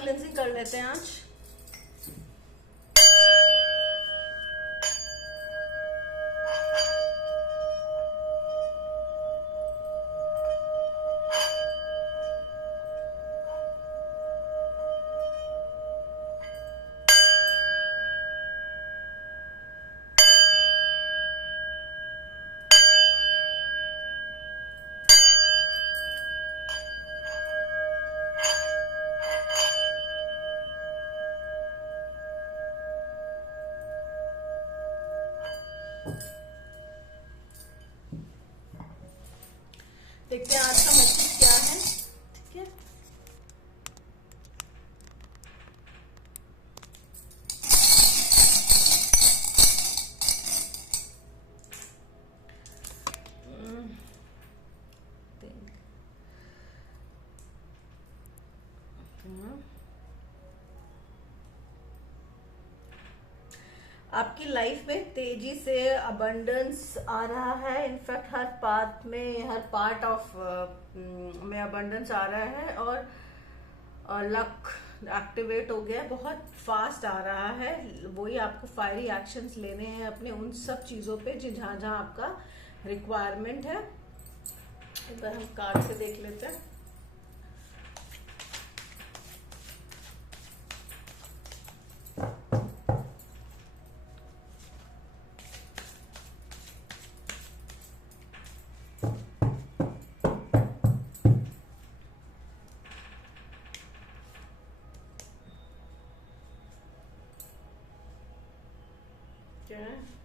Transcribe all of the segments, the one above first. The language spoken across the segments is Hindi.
क्लेंजिंग कर लेते हैं आज। देखते हैं आज का मैसेज क्या है। ठीक है, आपकी लाइफ में तेजी से अबंडेंस आ रहा है। इनफैक्ट हर पार्ट में, हर पार्ट ऑफ में अबंडेंस आ रहा है और लक एक्टिवेट हो गया, बहुत फास्ट आ रहा है। वही आपको फायरी एक्शंस लेने हैं अपने उन सब चीजों पे जहां जहां आपका रिक्वायरमेंट है। एक बार हम कार्ड से देख लेते हैं।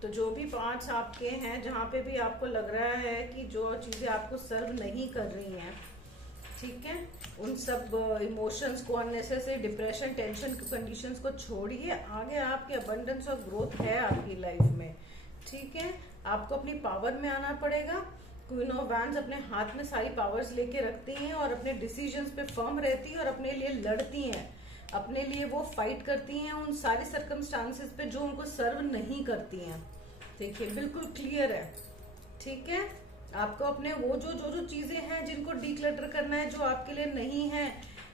तो जो भी पार्ट्स आपके हैं, जहां पे भी आपको लग रहा है कि जो चीजें आपको सर्व नहीं कर रही हैं, ठीक है, उन सब इमोशंस को, अननेसेसरी डिप्रेशन, टेंशन कंडीशंस को छोड़िए। आगे आपके अबंडेंस और ग्रोथ है आपकी लाइफ में। ठीक है, आपको अपनी पावर में आना पड़ेगा। क्वीन ऑफ वैंड्स अपने हाथ में सारी पावर्स लेके रखती हैं और अपने डिसीजंस पे फर्म रहती हैं और अपने लिए लड़ती हैं, अपने लिए वो फाइट करती हैं उन सारे सर्कमस्टांसेस पे जो उनको सर्व नहीं करती हैं। देखिए बिल्कुल क्लियर है। ठीक है, आपको अपने वो जो चीजें हैं जिनको डीक्लटर करना है, जो आपके लिए नहीं है,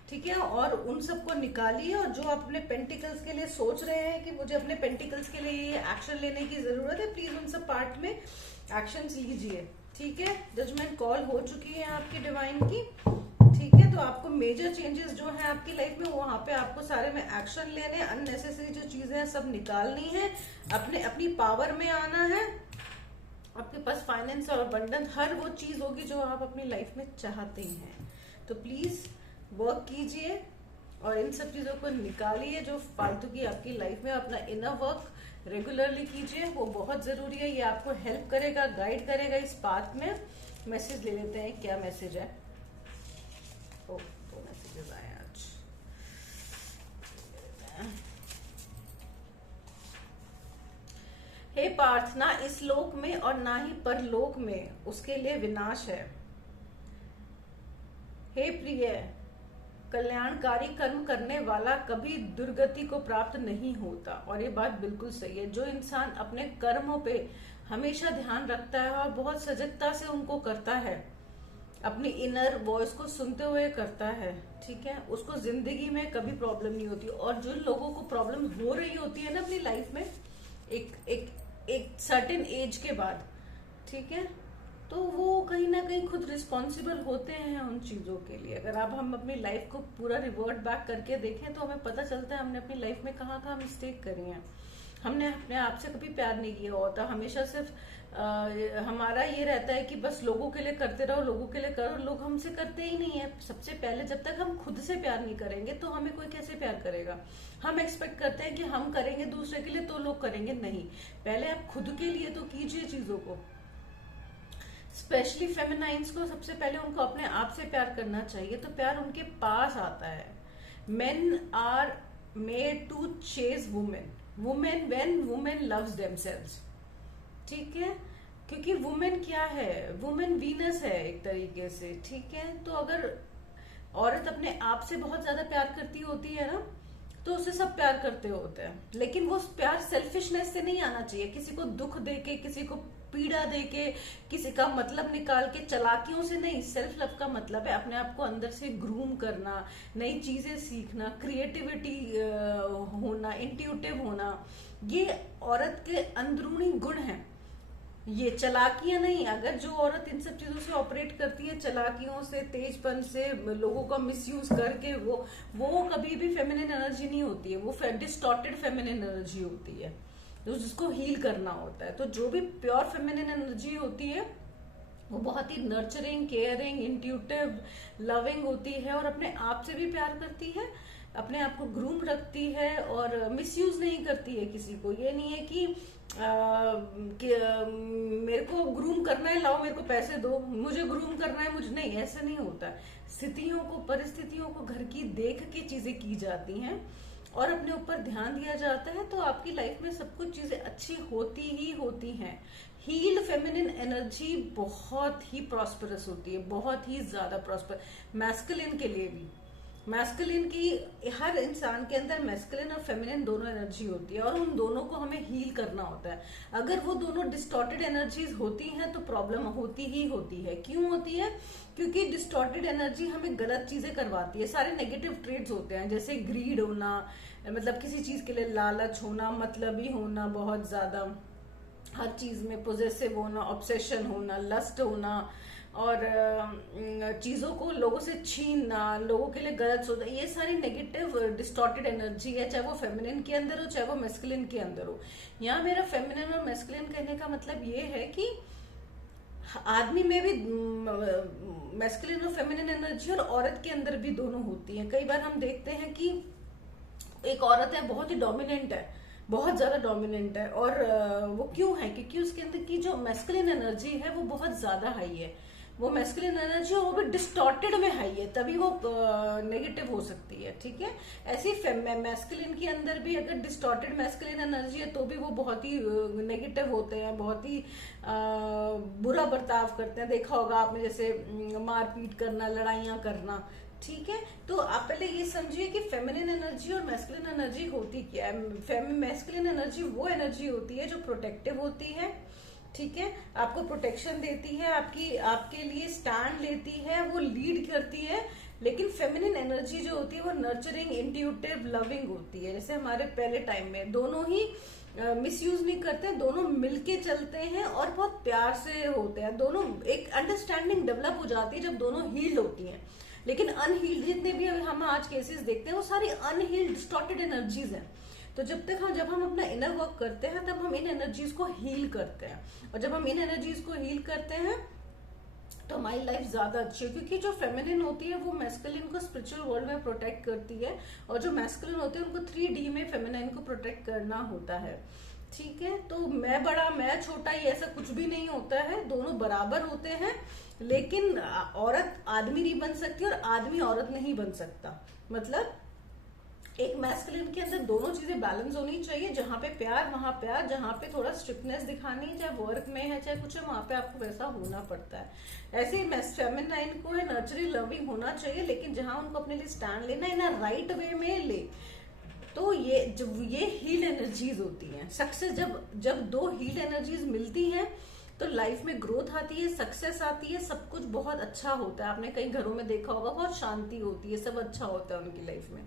ठीक है, और उन सबको निकालिए। और जो आप अपने पेंटिकल्स के लिए सोच रहे हैं कि मुझे अपने पेंटिकल्स के लिए एक्शन लेने की जरूरत है, प्लीज उन सब पार्ट में एक्शन लीजिए। ठीक है, जजमेंट कॉल हो चुकी है आपकी डिवाइन की। ठीक है, तो आपको मेजर चेंजेस जो है आपकी लाइफ में, वहां पे आपको सारे में एक्शन लेने, अननेसेसरी जो चीजें हैं सब निकालनी है, अपनी पावर में आना है। आपके पास फाइनेंस और अबंडेंस हर वो चीज होगी जो आप अपनी लाइफ में चाहते हैं। तो प्लीज वर्क कीजिए और इन सब चीजों को निकालिए जो फालतू की आपकी लाइफ में। अपना इनर वर्क रेगुलरली कीजिए, वो बहुत जरूरी है। ये आपको हेल्प करेगा, गाइड करेगा इस पाथ में। मैसेज ले लेते हैं, क्या मैसेज है। दो मैसेजेस आए आज। हे पार्थ, ना इस लोक में और ना ही परलोक में उसके लिए विनाश है। हे प्रिय, कल्याणकारी कर्म करने वाला कभी दुर्गति को प्राप्त नहीं होता। और ये बात बिल्कुल सही है। जो इंसान अपने कर्मों पे हमेशा ध्यान रखता है और बहुत सजगता से उनको करता है, अपनी इनर वॉइस को सुनते हुए करता है, ठीक है, उसको जिंदगी में कभी प्रॉब्लम नहीं होती। और जो लोगों को प्रॉब्लम हो रही होती है ना अपनी लाइफ में एक सर्टेन एज के बाद, ठीक है, तो वो कहीं ना कहीं खुद रिस्पॉन्सिबल होते हैं उन चीजों के लिए। अगर अब हम अपनी लाइफ को पूरा रिवर्ट बैक करके देखें तो हमें पता चलता है हमने अपनी लाइफ में कहाँ कहाँ मिस्टेक करी है। हमने अपने आप से कभी प्यार नहीं किया होता, हमेशा सिर्फ हमारा ये रहता है कि बस लोगों के लिए करते रहो, लोगों के लिए करो। लोग हमसे करते ही नहीं है। सबसे पहले जब तक हम खुद से प्यार नहीं करेंगे तो हमें कोई कैसे प्यार करेगा। हम एक्सपेक्ट करते हैं कि हम करेंगे दूसरे के लिए तो लोग करेंगे, नहीं। पहले आप खुद के लिए तो कीजिए चीजों को। स्पेशली फेमिनाइंस को सबसे पहले उनको अपने आप से प्यार करना चाहिए, तो प्यार उनके पास आता है। Men are made to chase women when women loves themselves. ठीक है, क्योंकि वुमेन क्या है, वुमेन वीनस है एक तरीके से। ठीक है, तो अगर औरत अपने आप से बहुत ज्यादा प्यार करती होती है ना, तो उसे सब प्यार करते होते हैं। लेकिन वो प्यार सेल्फिशनेस से नहीं आना चाहिए, किसी को दुख देके, किसी को पीड़ा देके, किसी का मतलब निकाल के, चालाकियों से नहीं। सेल्फ लव का मतलब है अपने आप को अंदर से ग्रूम करना, नई चीजें सीखना, क्रिएटिविटी होना, इंट्यूटिव होना। ये औरत के अंदरूनी गुण हैं, ये चालाकियां नहीं। अगर जो औरत इन सब चीजों से ऑपरेट करती है, चालाकियों से, तेजपन से, लोगों का मिसयूज करके, वो कभी भी फेमिनिन एनर्जी नहीं होती है, वो डिस्टॉर्टेड फेमिनिन एनर्जी होती है, तो जिसको हील करना होता है। तो जो भी प्योर फेमिनिन एनर्जी होती है वो बहुत ही नर्चरिंग, केयरिंग, इंट्यूटिव, लविंग होती है, और अपने आप से भी प्यार करती है, अपने आप को ग्रूम रखती है, और मिसयूज नहीं करती है किसी को। ये नहीं है कि मेरे को ग्रूम करना है, लाओ मेरे को पैसे दो, मुझे ग्रूम करना है, मुझे नहीं, ऐसा नहीं होता। स्थितियों को, परिस्थितियों को घर की देख के चीजें की जाती हैं और अपने ऊपर ध्यान दिया जाता है, तो आपकी लाइफ में सब कुछ चीजें अच्छी होती ही होती हैं। हील्ड फेमिनिन एनर्जी बहुत ही प्रॉस्परस होती है, बहुत ही ज्यादा प्रॉस्पर, मैस्कुलिन के लिए भी। मैस्कुलिन की, हर इंसान के अंदर मैस्कुलिन और फेमिनिन दोनों एनर्जी होती है, और उन दोनों को हमें हील करना होता है। अगर वो दोनों डिस्टॉर्टेड एनर्जीज होती हैं तो प्रॉब्लम होती ही होती है। क्यों होती है? क्योंकि डिस्टॉर्टेड एनर्जी हमें गलत चीजें करवाती है। सारे नेगेटिव ट्रेड्स होते हैं, जैसे ग्रीड होना, मतलब किसी चीज के लिए लालच होना, मतलबी होना, बहुत ज्यादा हर चीज में पोजेसिव होना, ऑब्सेशन होना, लस्ट होना, और चीजों को लोगों से छीनना, लोगों के लिए गलत सोचना, ये सारी नेगेटिव डिस्टॉर्टेड एनर्जी है, चाहे वो फेमिनिन के अंदर हो चाहे वो मैस्कुलिन के अंदर हो। यहाँ मेरा फेमिनिन और मैस्कुलिन कहने का मतलब ये है कि आदमी में भी मैस्कुलिन और फेमिनिन एनर्जी, और औरत के अंदर भी दोनों होती है। कई बार हम देखते हैं कि एक औरत है, बहुत ही डोमिनेंट है, बहुत ज्यादा डोमिनेंट है, और वो क्यों है? क्योंकि उसके अंदर की जो मैस्कुलिन एनर्जी है वो बहुत ज्यादा हाई है, वो मैस्कुलिन एनर्जी, और वो भी डिस्टॉर्टेड में हाई है, तभी वो नेगेटिव हो सकती है। ठीक है, ऐसी मैस्कुलिन के अंदर भी अगर डिस्टॉर्टेड मैस्कुलिन एनर्जी है तो भी वो बहुत ही नेगेटिव होते हैं, बहुत ही बुरा बर्ताव करते हैं। देखा होगा आपने, जैसे मारपीट करना, लड़ाइयां करना। ठीक है, तो आप पहले ये समझिए कि फेमिनिन एनर्जी और मैस्कुलिन एनर्जी होती क्या है। मैस्कुलिन एनर्जी वो एनर्जी होती है जो प्रोटेक्टिव होती है, ठीक है, आपको प्रोटेक्शन देती है, आपके लिए स्टैंड लेती है, वो लीड करती है। लेकिन फेमिनिन एनर्जी जो होती है वो नर्चरिंग, इंट्यूटिव, लविंग होती है। जैसे हमारे पहले टाइम में दोनों ही मिसयूज नहीं करते, दोनों मिलके चलते हैं और बहुत प्यार से होते हैं। दोनों एक अंडरस्टैंडिंग डेवलप हो जाती है जब दोनों हील्ड होती हैं। लेकिन अनहील्ड जितने भी हम आज केसेस देखते हैं वो सारी अनहील्ड डिस्टॉर्टेड एनर्जीज हैं। तो जब हम अपना इनर वर्क करते हैं तब हम इन एनर्जीज को हील करते हैं, और जब हम इन एनर्जीज को हील करते हैं तो हमारी लाइफ ज्यादा अच्छी है। क्योंकि जो फेमिनिन होती है वो मैस्कुलिन को स्पिरिचुअल वर्ल्ड में प्रोटेक्ट करती है, और जो मैस्कुलिन होते हैं उनको 3D में फेमिनिन को प्रोटेक्ट करना होता है। ठीक है, तो मैं बड़ा मैं छोटा, ये ऐसा कुछ भी नहीं होता है, दोनों बराबर होते हैं। लेकिन औरत आदमी नहीं बन सकती और आदमी औरत नहीं बन सकता। मतलब एक मैस्कुलिन के अंदर दोनों चीजें बैलेंस होनी चाहिए, जहां पे प्यार वहां प्यार, जहां पे थोड़ा स्ट्रिक्टनेस दिखानी है, चाहे वर्क में है चाहे कुछ है, वहां पे आपको वैसा होना पड़ता है। ऐसे ही फेमिनाइन को है नर्चरिंग, लविंग होना चाहिए, लेकिन जहां उनको अपने लिए स्टैंड लेना है ना, राइट वे में ले। तो ये हील एनर्जीज होती हैं। सक्सेस जब दो हील एनर्जीज मिलती हैं तो लाइफ में ग्रोथ आती है, सक्सेस आती है, सब कुछ बहुत अच्छा होता है। आपने कई घरों में देखा होगा, बहुत शांति होती है, सब अच्छा होता है उनकी लाइफ में।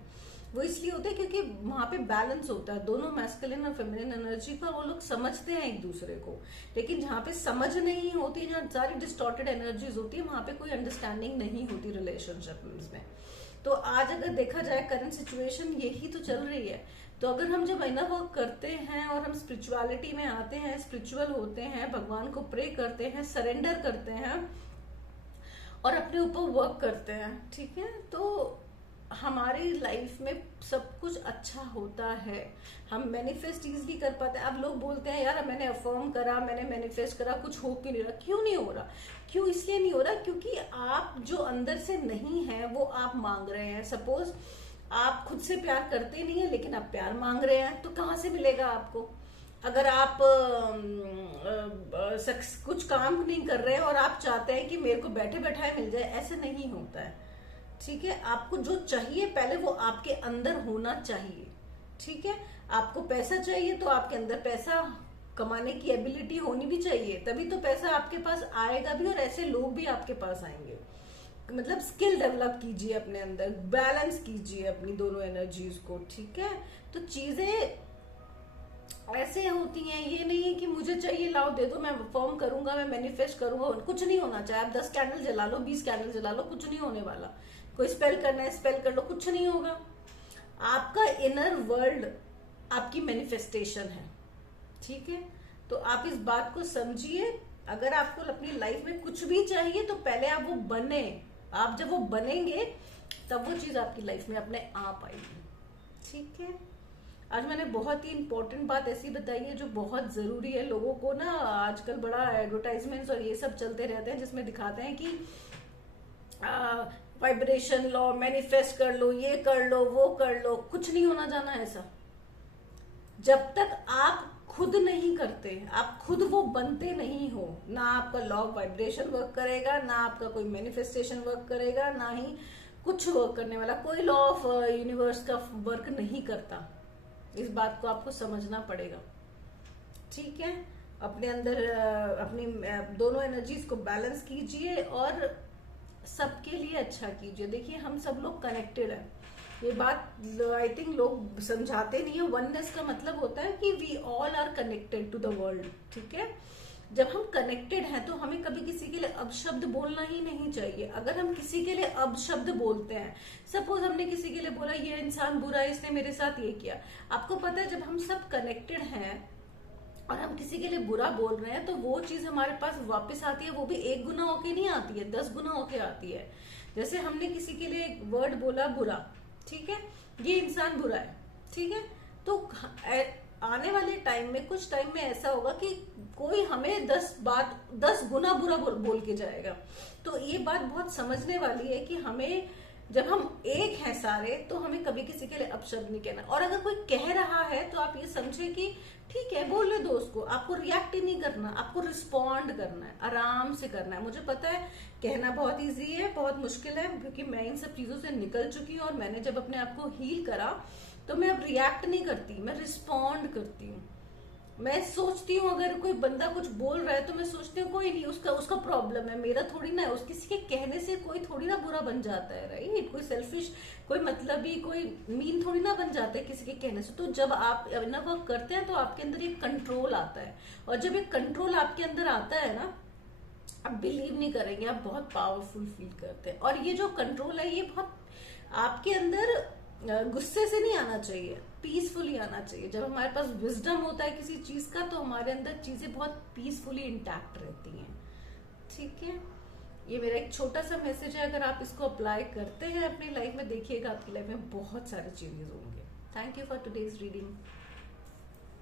वो इसलिए होता है क्योंकि वहां पे बैलेंस होता है दोनों मैस्कुलिन और फेमिनिन एनर्जी का, वो लोग समझते हैं एक दूसरे को। लेकिन जहाँ पे समझ नहीं होती, जहाँ सारी डिस्टॉर्टेड एनर्जीज होती है, वहां पे कोई अंडरस्टैंडिंग नहीं होती रिलेशनशिप में। तो आज अगर देखा जाए करंट सिचुएशन यही तो चल रही है। तो अगर हम जब इनर वर्क करते हैं और हम स्पिरिचुअलिटी में आते हैं, स्पिरिचुअल होते हैं, भगवान को प्रे करते हैं, सरेंडर करते हैं और अपने ऊपर वर्क करते हैं, ठीक है, तो हमारी लाइफ में सब कुछ अच्छा होता है। हम मैनिफेस्ट इजीली कर पाते हैं। अब लोग बोलते हैं यार मैंने अफर्म करा, मैंने मैनिफेस्ट करा, कुछ हो क्यों नहीं रहा? क्यों नहीं हो रहा? क्यों इसलिए नहीं हो रहा क्योंकि आप जो अंदर से नहीं है वो आप मांग रहे हैं। सपोज आप खुद से प्यार करते नहीं है लेकिन आप प्यार मांग रहे हैं, तो कहाँ से मिलेगा आपको? अगर आप कुछ काम नहीं कर रहे हैं और आप चाहते हैं कि मेरे को बैठे बैठाए मिल जाए, ऐसे नहीं होता है। ठीक है, आपको जो चाहिए पहले वो आपके अंदर होना चाहिए। ठीक है, आपको पैसा चाहिए तो आपके अंदर पैसा कमाने की एबिलिटी होनी भी चाहिए, तभी तो पैसा आपके पास आएगा भी और ऐसे लोग भी आपके पास आएंगे। मतलब स्किल डेवलप कीजिए अपने अंदर, बैलेंस कीजिए अपनी दोनों एनर्जीज को, ठीक है। तो चीजें ऐसे होती हैं, ये नहीं है कि मुझे चाहिए लाओ दे दो, मैं फॉर्म करूंगा, मैं मैनिफेस्ट करूंगा, कुछ नहीं होना। चाहे आप 10 कैंडल जला लो, 20 कैंडल जला लो, कुछ नहीं होने वाला। कोई स्पेल करना है स्पेल कर लो, कुछ नहीं होगा। आपका इनर वर्ल्ड आपकी मैनिफेस्टेशन है, ठीक है। तो आप इस बात को समझिए। अगर आपको अपनी लाइफ में कुछ भी चाहिए तो पहले आप वो बने। आप जब वो बनेंगे तब वो चीज आपकी लाइफ में अपने आप आएगी, ठीक है। आज मैंने बहुत ही इंपॉर्टेंट बात ऐसी बताई है जो बहुत जरूरी है। लोगों को ना आजकल बड़ा एडवर्टाइजमेंट्स और ये सब चलते रहते हैं जिसमें दिखाते हैं कि वाइब्रेशन लो, मैनिफेस्ट कर लो, ये कर लो, वो कर लो। कुछ नहीं होना जाना ऐसा। जब तक आप खुद नहीं करते, आप खुद वो बनते नहीं हो, ना आपका लॉ ऑफ वाइब्रेशन वर्क करेगा, ना आपका कोई मैनिफेस्टेशन वर्क करेगा, ना ही कुछ वर्क करने वाला। कोई लॉ ऑफ यूनिवर्स का वर्क नहीं करता। इस बात को आपको समझना पड़ेगा, ठीक है। अपने अंदर अपनी दोनों एनर्जीज को बैलेंस कीजिए और सबके लिए अच्छा कीजिए। देखिए हम सब लोग कनेक्टेड हैं, ये बात आई थिंक लोग समझाते नहीं है। वननेस का मतलब होता है कि we all are connected to the world, ठीक है। जब हम कनेक्टेड हैं तो हमें कभी किसी के लिए अपशब्द बोलना ही नहीं चाहिए। अगर हम किसी के लिए अपशब्द बोलते हैं, सपोज हमने किसी के लिए बोला ये इंसान बुरा है, इसने मेरे साथ ये किया। आपको पता है जब हम सब कनेक्टेड हैं और हम किसी के लिए बुरा बोल रहे हैं तो वो चीज हमारे पास वापस आती है। वो भी 1 गुना होके नहीं आती है, 10 गुना होके आती है। जैसे हमने किसी के लिए एक वर्ड बोला बुरा, ठीक है, ये इंसान बुरा है, ठीक है। तो आने वाले टाइम में कुछ टाइम में ऐसा होगा कि कोई हमें 10 गुना बुरा बोल के जाएगा। तो ये बात बहुत समझने वाली है कि हमें जब हम एक हैं सारे तो हमें कभी किसी के लिए अपशब्द नहीं कहना। और अगर कोई कह रहा है तो आप ये समझे कि ठीक है बोले दो उसको, आपको रिएक्ट ही नहीं करना, आपको रिस्पॉन्ड करना है, आराम से करना है। मुझे पता है कहना बहुत इजी है, बहुत मुश्किल है, क्योंकि मैं इन सब चीजों से निकल चुकी हूँ और मैंने जब अपने आप को हील करा तो मैं अब रिएक्ट नहीं करती, मैं रिस्पॉन्ड करती हूँ। मैं सोचती हूँ अगर कोई बंदा कुछ बोल रहा है तो मैं सोचती हूँ कोई नहीं, उसका प्रॉब्लम है, मेरा थोड़ी ना है। उस किसी के कहने से कोई थोड़ी ना बुरा बन जाता है, राइट। कोई सेल्फिश, कोई मतलबी, कोई मीन थोड़ी ना बन जाता है किसी के कहने से। तो जब आप इनर वर्क करते हैं तो आपके अंदर एक कंट्रोल आता है, और जब एक कंट्रोल आपके अंदर आता है ना, आप बिलीव नहीं करेंगे, आप बहुत पावरफुल फील करते हैं। और ये जो कंट्रोल है ये बहुत आपके अंदर गुस्से से नहीं आना चाहिए, पीसफुली आना चाहिए। जब हमारे पास विजडम होता है किसी चीज का तो हमारे अंदर चीजें बहुत पीसफुली इंटैक्ट रहती हैं, ठीक है। ये मेरा एक छोटा सा मैसेज है, अगर आप इसको अप्लाई करते हैं अपनी लाइफ में, देखिएगा आपकी लाइफ में बहुत सारे चेंजेस होंगे। Thank you for today's reading.